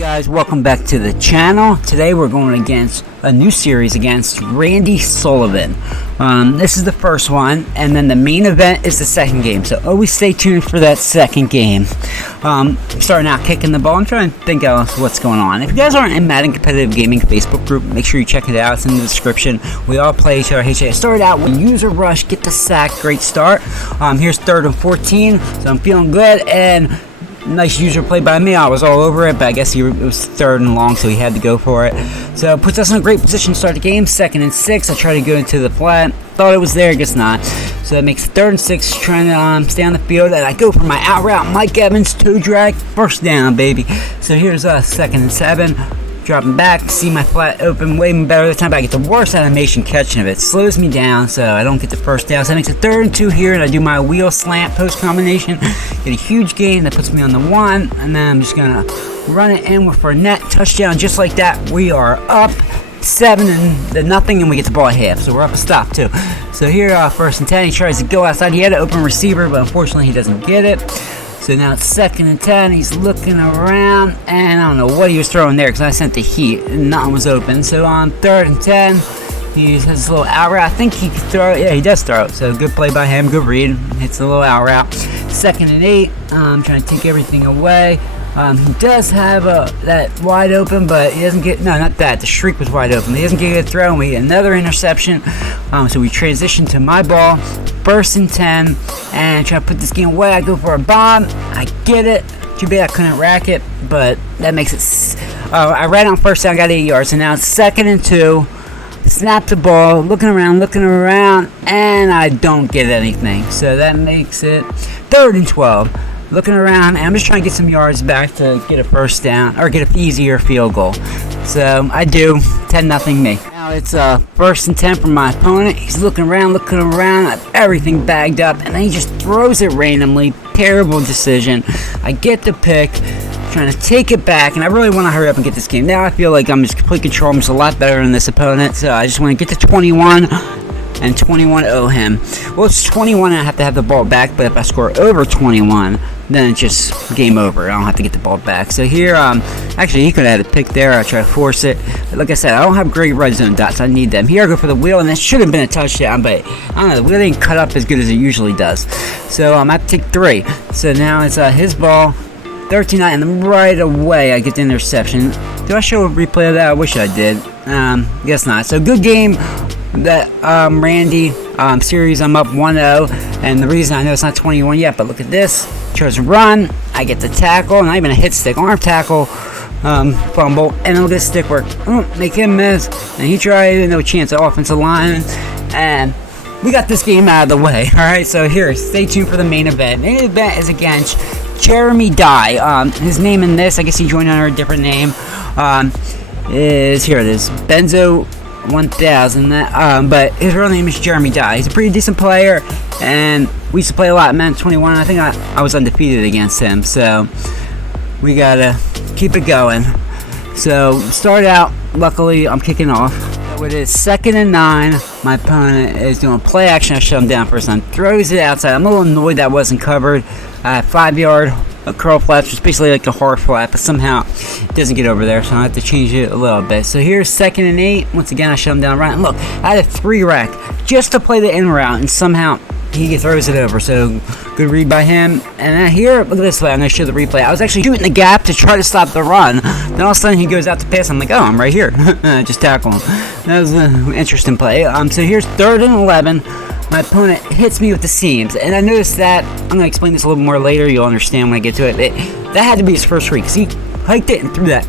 Guys, welcome back to the channel. Today we're going against a new series against Randy Sullivan. This is the first one, and then the main event is the second game, so always stay tuned for that second game. Starting out kicking the ball. I'm trying to think of what's going on. If you guys aren't in Madden Competitive Gaming Facebook group, make sure you check it out. It's in the description. We all play each other. Hey, started out with user rush, get the sack, great start. Here's 3rd and 14, so I'm feeling good, and nice user play by me. I was all over it, but I guess it was 3rd and long, so he had to go for it. So it puts us in a great position to start the game. 2nd and 6. I try to go into the flat. Thought it was there, I guess not. So that makes 3rd and 6, trying to stay on the field. And I go for my out route. Mike Evans, toe drag, first down, baby. So here's 2nd and 7. Dropping back, see my flat open way better this time, but I get the worst animation catching of it. Slows me down, so I don't get the first down. So that makes it 3rd and 2 here, and I do my wheel slant post combination. Get a huge gain that puts me on the 1, and then I'm just gonna run it in for a net touchdown. Just like that, we are up 7-0, and we get the ball at half. So we're up a stop too. So here, 1st and 10. He tries to go outside. He had an open receiver, but unfortunately he doesn't get it. So now it's 2nd and 10. He's looking around, and I don't know what he was throwing there because I sent the heat and nothing was open. So on 3rd and 10, he has his little out route. I think he could throw it. Yeah, he does throw it. So good play by him. Good read. Hits a little out route. 2nd and 8. I'm trying to take everything away. He does have that wide open, but he doesn't get. No, not that. The streak was wide open. He doesn't get a throw, and we get another interception. So we transition to my ball. 1st and 10, and try to put this game away. I go for a bomb. I get it. Too bad I couldn't rack it, but that makes it. I ran on 1st down, got 8 yards, and now it's 2nd and 2. Snap the ball, looking around, and I don't get anything. So that makes it 3rd and 12. Looking around, and I'm just trying to get some yards back to get a 1st down or get an easier field goal. So I do. 10-0 me. Now it's 1st and 10 from my opponent. He's looking around, I have everything bagged up, and then he just throws it randomly. Terrible decision. I get the pick, trying to take it back, and I really want to hurry up and get this game. Now I feel like I'm just complete control. I'm just a lot better than this opponent, so I just want to get to 21. And 21 owe him. Well, it's 21 and I have to have the ball back, but if I score over 21, then it's just game over. I don't have to get the ball back. So here, actually he could have had a pick there. I try to force it. But like I said, I don't have great red zone dots. I need them. Here I go for the wheel, and that should have been a touchdown, but I don't know, the wheel didn't cut up as good as it usually does. So I have to take 3. So now it's his ball. 13-9, and then right away I get the interception. Do I show a replay of that? I wish I did. Guess not. So good game. That Randy series, I'm up 1-0, and the reason I know it's not 21 yet, but look at this. Tries to run, I get the tackle, not even a hit stick, arm tackle, fumble, and then look at the stick work. Make him miss, and he tried, no chance of offensive line, and we got this game out of the way. Alright, so here, stay tuned for the main event. Main event is against Jeremy Dye. His name in this, I guess he joined under a different name, is, here it is, Benzo 1000, but his real name is Jeremy Dye. He's a pretty decent player, and we used to play a lot. Man, 21, I think I was undefeated against him, so we gotta keep it going. So start out, luckily I'm kicking off. So it is 2nd and 9. My opponent is doing play action. I shut him down first time, throws it outside. I'm a little annoyed that wasn't covered. 5-yard curl flap, just basically like a hard flap, but somehow it doesn't get over there, so I have to change it a little bit. So here's 2nd and 8. Once again, I shut him down right, and look, I had a 3 rack just to play the in route, and somehow he throws it over. So good read by him. And then here, look at this play. I'm going to show the replay. I was actually shooting the gap to try to stop the run. Then all of a sudden he goes out to pass. I'm like, oh, I'm right here. Just tackle him. That was an interesting play. So here's 3rd and 11. My opponent hits me with the seams, and I noticed that. I'm going to explain this a little more later. You'll understand when I get to it. That had to be his first read, because he hiked it and threw that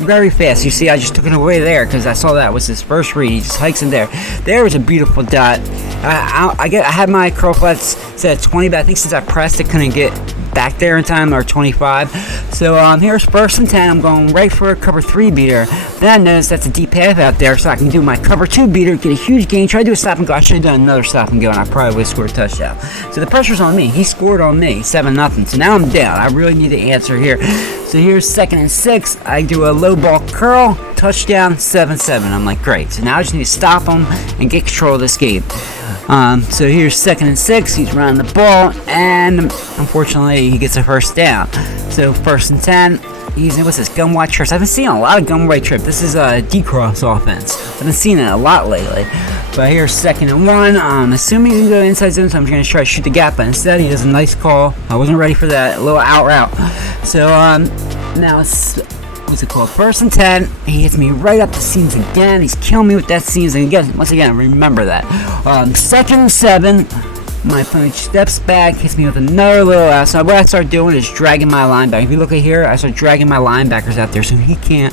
very fast. You see, I just took it away there because I saw that was his first read. He just hikes in there. There was a beautiful dot. I had my curl flats set at 20, but I think since I pressed it, couldn't get back there in time, or 25. So here's 1st and 10. I'm going right for a cover 3 beater. Then I noticed that's a deep path out there, so I can do my cover 2 beater, get a huge gain, try to do a stop and go. I should have done another stop and go, and I probably would have scored a touchdown. So the pressure's on me. He scored on me, 7-0. So now I'm down. I really need to answer here. So here's 2nd and 6. I do a low ball curl, touchdown, 7-7. I'm like, great. So now I just need to stop him and get control of this game. So here's 2nd and 6. He's running the ball, and unfortunately he gets a 1st down. So 1st and 10. He's, what's this, gun white trips. I've been seeing a lot of gun white trip. This is a D-cross offense. I've been seeing it a lot lately. But here's 2nd and 1. Assuming he's going to go inside zone, so I'm going to try to shoot the gap. But instead, he does a nice call. I wasn't ready for that. A little out route. So, now it's, what's it called? 1st and 10. He hits me right up the seams again. He's killing me with that seams. And again, once again, remember that. 2nd and 7. My opponent steps back, hits me with another little out. So what I start doing is dragging my linebacker. If you look at here, I start dragging my linebackers out there so he can't.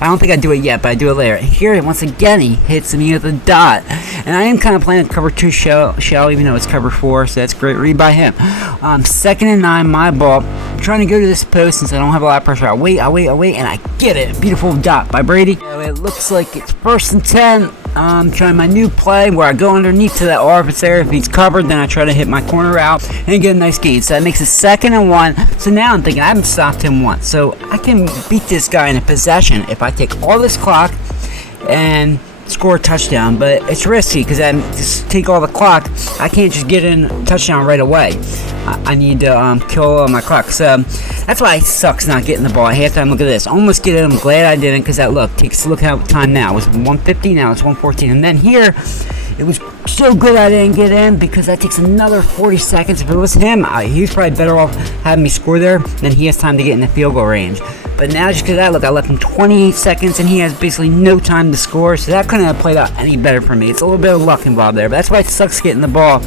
I don't think I do it yet, but I do it later. Here, once again, he hits me with a dot. And I am kind of playing a cover 2 shell, even though it's cover 4, so that's a great read by him. 2nd and 9, my ball. I'm trying to go to this post since I don't have a lot of pressure. I wait, and I get it. Beautiful dot by Brady. So it looks like it's 1st and 10. I'm trying my new play where I go underneath to that R if it's there. If he's covered, then I try to hit my corner out and get a nice gain. So that makes it 2nd and 1. So now I'm thinking I haven't stopped him once. So I can beat this guy in a possession if I take all this clock and score a touchdown. But it's risky because I just take all the clock. I can't just get in a touchdown right away. I need to kill my clock. So that's why it sucks not getting the ball at halftime. Look at this. Almost get it. I'm glad I didn't because that look how time now. It was 1:50. Now it's 1:14. And then here, it was so good I didn't get in because that takes another 40 seconds. If it was him, he's probably better off having me score there than he has time to get in the field goal range. But now just because I left him 28 seconds and he has basically no time to score. So that couldn't have played out any better for me. It's a little bit of luck involved there. But that's why it sucks getting the ball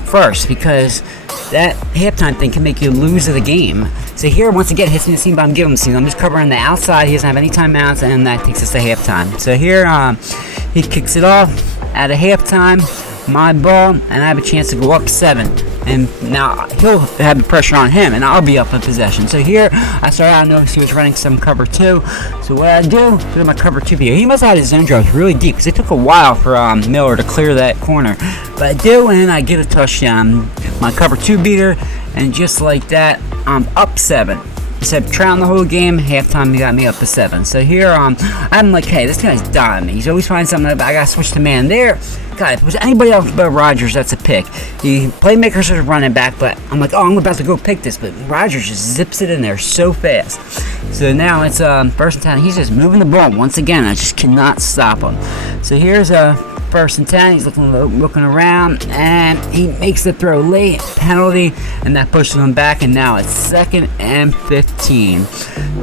first, because that halftime thing can make you lose the game. So here, once again, hits me the seam, but I'm giving him the seam. I'm just covering the outside. He doesn't have any timeouts, and that takes us to halftime. So here, he kicks it off at a halftime, my ball, and I have a chance to go up 7. And now he'll have the pressure on him, and I'll be up in possession. So here, I started out, noticed he was running some cover 2. So what I do, go to my cover 2 here. He must have had his zone drops really deep, because it took a while for Miller to clear that corner. But I do, and I get a touchdown. My cover 2 beater, and just like that, I'm up 7. Instead of trailing the whole game, halftime he got me up to 7. So here, I'm like, hey, this guy's dying me. He's always finding something. I gotta switch to man there. God, if it was anybody else but Rodgers, that's a pick. The playmakers are running back, but I'm like, oh, I'm about to go pick this, but Rodgers just zips it in there so fast. So now it's 1st and 10. He's just moving the ball once again. I just cannot stop him. So here's 1st and 10. He's looking around, and he makes the throw late, penalty, and that pushes him back. And now it's 2nd and 15.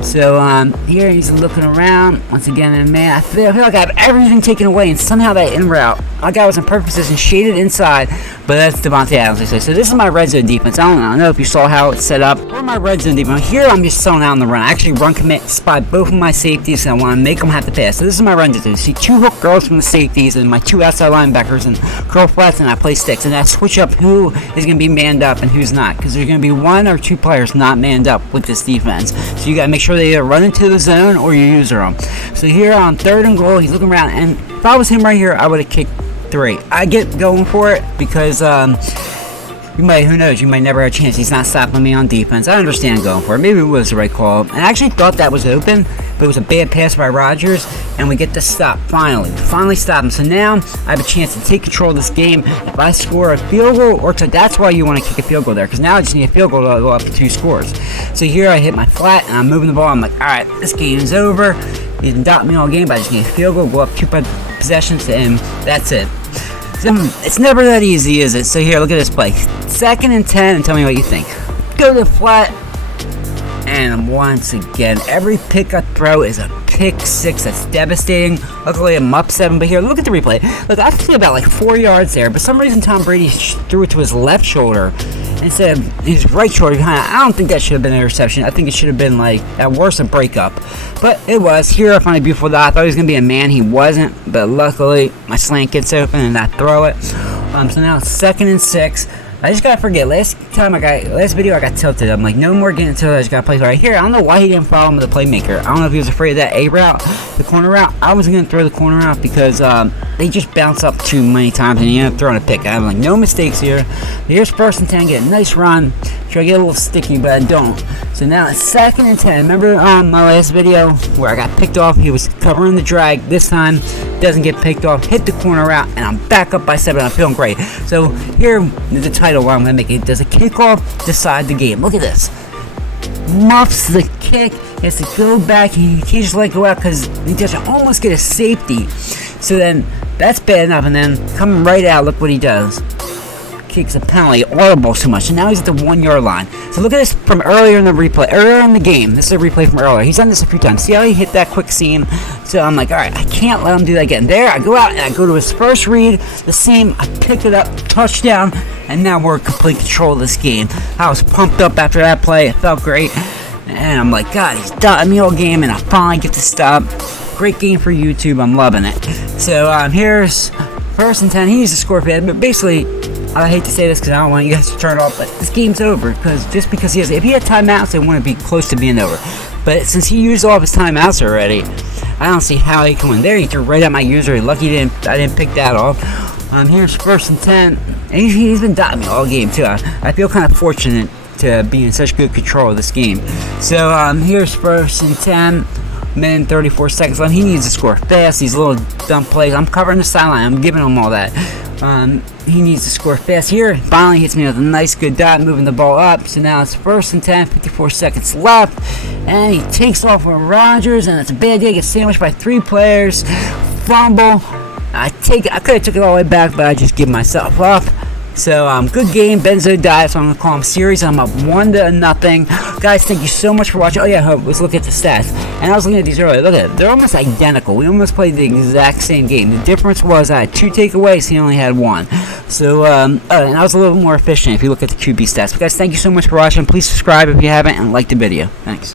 So here he's looking around once again, and man, I feel like I have everything taken away, and somehow that in route, my guy was in perfect position, shaded inside, but that's Devontae Adams, they say. So this is my red zone defense. I don't know if you saw how it's set up. Or my red zone defense. Here I'm just selling out on the run. I actually run commit, spot both of my safeties, and I want to make them have to pass. So this is my run defense. See 2 hook girls from the safeties, and my 2 outside linebackers, and curl flats, and I play sticks. And I switch up who is going to be manned up and who's not, because there's going to be 1 or 2 players not manned up with this defense. So you got to make sure they either run into the zone or you use them. So here on 3rd and goal, he's looking around, and if I was him right here, I would have kicked 3. I get going for it because who knows, you might never have a chance. He's not stopping me on defense. I understand going for it. Maybe it was the right call. And I actually thought that was open, but it was a bad pass by Rodgers, and we get the stop finally stop him. So now I have a chance to take control of this game. If I score a field goal, or that's why you want to kick a field goal there, because now I just need a field goal to go up to 2 scores. So here I hit my flat, and I'm moving the ball. I'm like, all right, this game is over. He didn't dot me all game, but I just need a field goal, go up 2 possessions, and that's it. It's never that easy, is it? So here, look at this play. 2nd and 10, and tell me what you think. Go to the flat, and once again, every pick I throw is a pick 6. That's devastating. Luckily, I'm up 7, but here, look at the replay. Look, I see about like 4 yards there, but for some reason Tom Brady threw it to his left shoulder instead of his right shoulder behind. I don't think that should have been an interception. I think it should have been, like, at worst, a breakup. But it was. Here I find a beautiful dot. I thought he was going to be a man. He wasn't. But luckily, my slant gets open and I throw it. So now it's 2nd and 6. I just gotta forget. Last video I got tilted. I'm like, no more getting tilted. I just gotta play right here. I don't know why he didn't follow him with the playmaker. I don't know if he was afraid of that A route, the corner route. I was gonna throw the corner route because they just bounce up too many times and he ended up throwing a pick. I'm like, no mistakes here. Here's 1st and 10. Get a nice run. Try to get a little sticky, but I don't. So now it's 2nd and 10. Remember my last video where I got picked off? He was covering the drag. This time doesn't get picked off. Hit the corner route, and I'm back up by 7. I'm feeling great. So here, the title where I'm going to make it. Does a kickoff decide the game? Look at this. muffs the kick. He has to go back. He can't just let go out because he doesn't almost get a safety. So then that's bad enough. And then coming right out, look what he does. Kicks a penalty, audible too much, and now he's at the 1 yard line. So look at this from earlier in the replay, earlier in the game. This is a replay from earlier. He's done this a few times. See how he hit that quick seam? So I'm like, all right, I can't let him do that again. There, I go out and I go to his first read, the seam. I picked it up, touchdown, and now we're in complete control of this game. I was pumped up after that play. It felt great, and I'm like, God, he's done me all game, and I finally get to stop. Great game for YouTube. I'm loving it. So here's 1st and 10. He needs to score fast, but basically, I hate to say this because I don't want you guys to turn it off, but this game's over just because if he had timeouts, it wouldn't be close to being over. But since he used all of his timeouts already, I don't see how he can win. There, he threw right at my user. Lucky I didn't pick that off. Here's 1st and 10. And he's been dotting me all game too. I feel kind of fortunate to be in such good control of this game. So here's 1st and 10. Minute and 34 seconds left. He needs to score fast. These little dumb plays. I'm covering the sideline. I'm giving him all that. He needs to score fast here. Finally hits me with a nice good dot, moving the ball up. So now it's 1st and 10, 54 seconds left. And he takes off with Rodgers, and it's a bad day. Gets sandwiched by 3 players. Fumble. I could have took it all the way back, but I just give myself up. So, good game. Benzo died, so I'm going to call him series. I'm up 1-0. Guys, thank you so much for watching. Oh, yeah, let's look at the stats. And I was looking at these earlier. Look at it. They're almost identical. We almost played the exact same game. The difference was I had 2 takeaways. He only had 1. So, and I was a little more efficient if you look at the QB stats. But, guys, thank you so much for watching. Please subscribe if you haven't and like the video. Thanks.